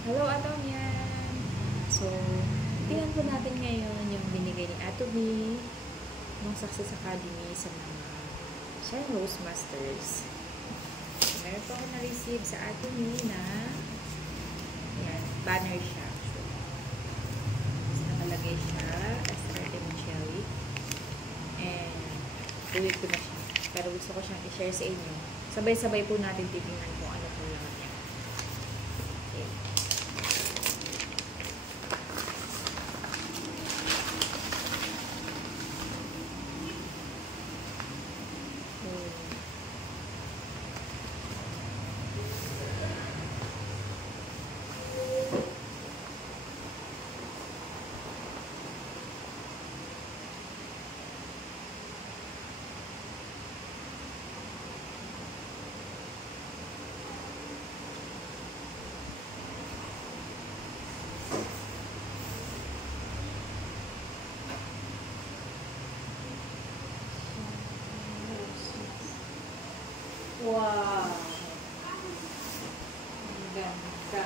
Hello, Atomian! So, tingnan po natin ngayon yung binigay ni Atomy ng Success Academy sa mga Shine Rose Masters. So, meron po ako na-receive sa Atomy na yan, banner siya. So, nakalagay siya as Cherry. And, tuloy ko na siya. Pero gusto ko siyang i-share sa inyo. Sabay-sabay po natin titingnan kung ano po lang niya. Okay. Wow! Ang ganda.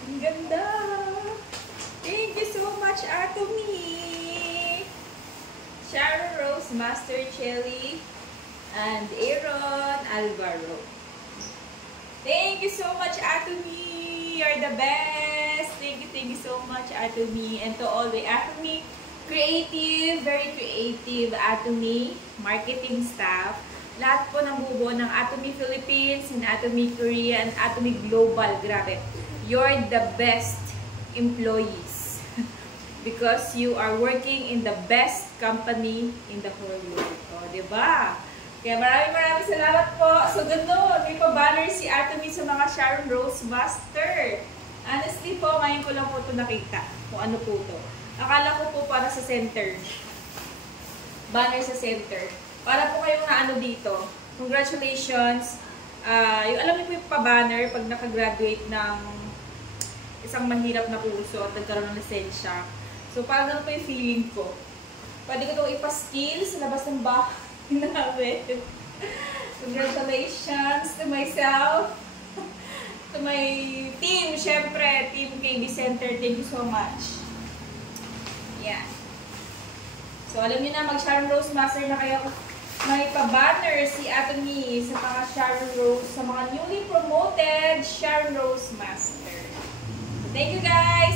Ang ganda! Thank you so much, Atomy! Sharon Rose Master Chelly and Aaron Alvaro. Thank you so much, Atomy! You're the best! Thank you so much, Atomy. And to all the Atomy creative, very creative Atomy marketing staff. Lahat po ng bubuo ng Atomy Philippines, and Atomy Korea, and Atomy Global. Grabe. You're the best employees. Because you are working in the best company in the whole world. O, diba? Kaya maraming salamat po. So, gano'n. May pa-banner si Atomy sa mga Sharon Rose Master. Honestly po, ngayon ko lang po ito nakita. Kung ano po ito. Akala ko po para sa center. Banner sa center. Para po kayong na ano dito. Congratulations. Alam niyo po yung pa-banner pag nakagraduate ng isang mahirap na kurso at nagkaroon ng lisensya. So, parang ganun po yung feeling ko. Pwede ko itong ipa-skill sa labas ng bahay namin. Congratulations to myself. To my team, syempre. Team KB Center, thank you so much. Yeah. So, alam niyo na, mag-Sharon Rose Master na kayo. May pa-banner si Atomy sa mga Sharon Rose, sa mga newly promoted Sharon Rose Master. So, thank you guys!